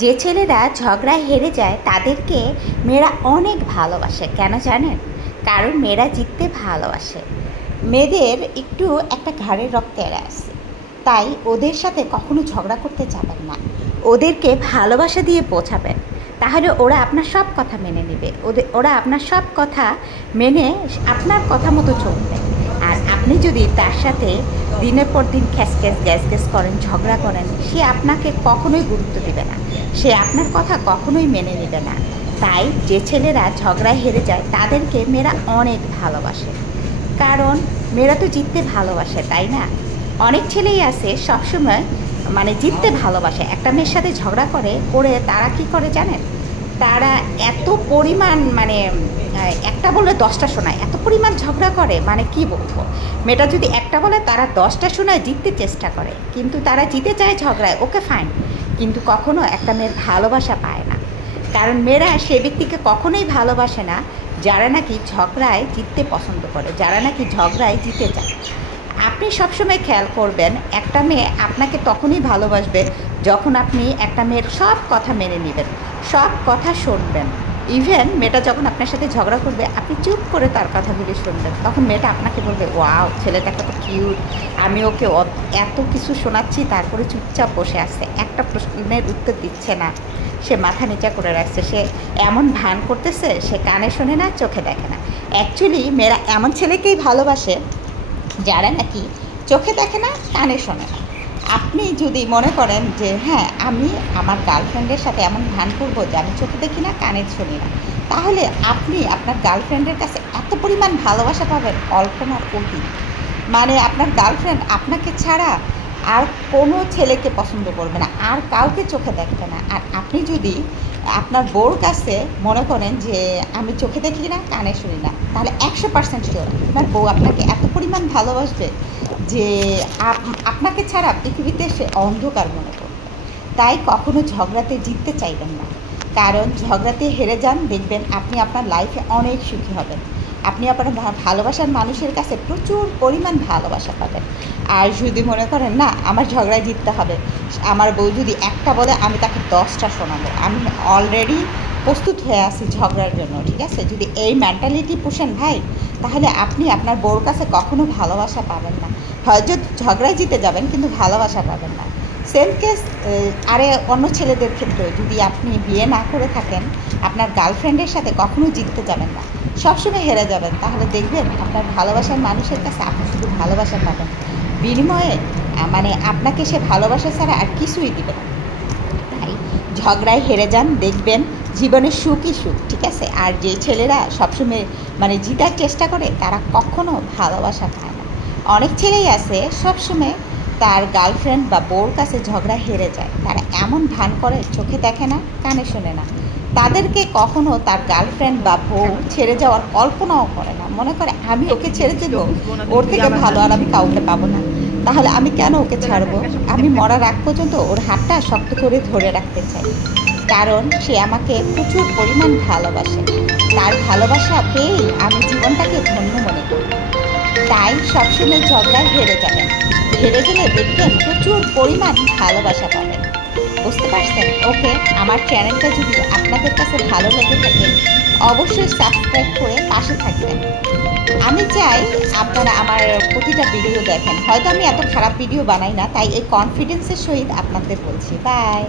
যে ছেলেরা ঝগড়ায় হেরে যায় তাদেরকে মেয়েরা অনেক ভালোবাসে। কেন জানেন? কারণ মেয়েরা জিততে ভালোবাসে। মেয়েদের একটু একটা ঘাড়ের রক্তের আছে, তাই ওদের সাথে কখনো ঝগড়া করতে যাবেন না। ওদেরকে ভালোবাসা দিয়ে বোঝাবেন, তাহলে ওরা আপনার সব কথা মেনে নেবে। ওরা আপনার সব কথা মেনে আপনার কথা মতো চলবে। আর আপনি যদি তার সাথে দিনের পর দিন গ্যাস গ্যাস করেন, ঝগড়া করেন, সে আপনাকে কখনোই গুরুত্ব দেবে না, সে আপনার কথা কখনোই মেনে নেবে না। তাই যে ছেলেরা ঝগড়ায় হেরে যায় তাদেরকে মেয়েরা অনেক ভালোবাসে, কারণ মেয়েরা তো জিততে ভালোবাসে, তাই না? অনেক ছেলেই আছে সবসময় জিততে ভালোবাসে, একটা মেয়ের সাথে ঝগড়া করে তারা কি করে জানেন? তারা এত পরিমাণ একটা বলে 10টা শোনায়, এত পরিমাণ ঝগড়া করে, কি বলবো। মেয়েটা যদি একটা বলে তারা 10টা শোনায়, জিততে চেষ্টা করে, কিন্তু তারা জিতে চায় ঝগড়ায়, ওকে ফাইন, কিন্তু কখনো একটা মেয়ের ভালোবাসা পায় না। কারণ মেয়েরা সে ব্যক্তিকে কখনোই ভালোবাসে না যারা নাকি ঝগড়ায় জিততে পছন্দ করে, যারা নাকি ঝগড়ায় জিতে চায়। আপনি সবসময় খেয়াল করবেন, একটা মেয়ে আপনাকে তখনই ভালোবাসবে যখন আপনি একটা মেয়ের সব কথা মেনে নেবেন, সব কথা শুনবেন। ইভেন মেয়েটা যখন আপনার সাথে ঝগড়া করবে, আপনি চুপ করে তার কথাগুলি শুনবেন, তখন মেয়েটা আপনাকে বলবে, ওয়াও, ছেলেটা কত কিউট, আমি ওকে এত কিছু শোনাচ্ছি, তারপরে চুপচাপ বসে আছে, একটা প্রশ্নের উত্তর দিচ্ছে না, সে মাথা নিচা করে রাখছে, সে এমন ভান করতেছে, সে কানে শোনে না, চোখে দেখে না। অ্যাকচুয়ালি মেয়েরা এমন ছেলেকেই ভালোবাসে যারা নাকি চোখে দেখে না, কানে শোনে না। আপনি যদি মনে করেন যে হ্যাঁ, আমি আমার গার্লফ্রেন্ডের সাথে এমন ভান করবো যে আমি চোখে দেখি না, কানে শুনি না, তাহলে আপনি আপনার গার্লফ্রেন্ডের কাছে এত পরিমাণ ভালোবাসা পাবেন, কল্পনার অতীত। আপনার গার্লফ্রেন্ড আপনাকে ছাড়া আর কোনো ছেলেকে পছন্দ করবে না, আর কাউকে চোখে দেখবে না। আর আপনি যদি আপনার বউর কাছে মনে করেন যে আমি চোখে দেখি না, কানে শুনি না, তাহলে 100% শিওর আপনার বউ আপনাকে এত পরিমাণ ভালোবাসবে যে আপনাকে ছাড়া পৃথিবীতে সে অন্ধকার মনে করবে। তাই কখনো ঝগড়াতে জিততে চাইবেন না, কারণ ঝগড়াতে হেরে যান, দেখবেন আপনি আপনার লাইফে অনেক সুখী হবেন। আপনি আপনার ভালোবাসার মানুষের কাছে প্রচুর পরিমাণ ভালোবাসা পাবেন। আর যদি মনে করেন না, আমার ঝগড়ায় জিততে হবে, আমার বউ যদি একটা বলে আমি তাকে 10টা শোনাবো, আমি অলরেডি প্রস্তুত হয়ে আছি ঝগড়ার জন্য, ঠিক আছে? যদি এই মেন্টালিটি পোষেন ভাই, তাহলে আপনি আপনার বউর কাছে কখনো ভালোবাসা পাবেন না। হয়তো ঝগড়ায় জিতে যাবেন, কিন্তু ভালোবাসা পাবেন না। সেম কেস অন্য ছেলেদের ক্ষেত্রে, যদি আপনি বিয়ে না করে থাকেন, আপনার গার্লফ্রেন্ডের সাথে কখনো জিততে যাবেন না, সবসময় হেরে যাবেন, তাহলে দেখবেন আপনার ভালোবাসার মানুষের কাছে আপনি শুধু ভালোবাসা পাবেন, বিনিময়ে আপনাকে সে ভালোবাসা ছাড়া আর কিছুই দিবে না। তাই ঝগড়ায় হেরে যান, দেখবেন জীবনের সুখই সুখ, ঠিক আছে? আর যে ছেলেরা সবসময় জিতার চেষ্টা করে, তারা কখনো ভালোবাসা পায় না। অনেক ছেলেই আছে সবসময় তার গার্লফ্রেন্ড বা বউর কাছে ঝগড়া হেরে যায়, তারা এমন ভান করে, চোখে দেখে না, কানে শোনে না, তাদেরকে কখনো তার গার্লফ্রেন্ড বা বউ ছেড়ে যাওয়ার কল্পনাও করে না। মনে করে আমি ওকে ছেড়ে দেবো, ওর থেকে ভালো আর আমি কাউকে পাবো না, তাহলে আমি কেন ওকে ছাড়বো? আমি মরার আগ পর্যন্ত ওর হাতটা শক্ত করে ধরে রাখতে চাই, কারণ সে আমাকে প্রচুর পরিমাণ ভালোবাসে। তার ভালোবাসা পেয়েই আমি জীবনটাকে ধন্য মনে করি। তাই সবসময় ঝগড়ায় হেরে যাবেন, হেরে গেলে দেখবেন প্রচুর পরিমাণ ভালোবাসা পাবেন। বুঝতে পারছেন? ওকে, আমার চ্যানেলটা যদি আপনাদের কাছে ভালো লেগে থাকে, অবশ্যই সাবস্ক্রাইব করে পাশে থাকবেন। আমি চাই আপনারা আমার প্রতিটা ভিডিও দেখেন। হয়তো আমি এত খারাপ ভিডিও বানাই না, তাই এই কনফিডেন্সের সহিত আপনাদের বলছি। বাই।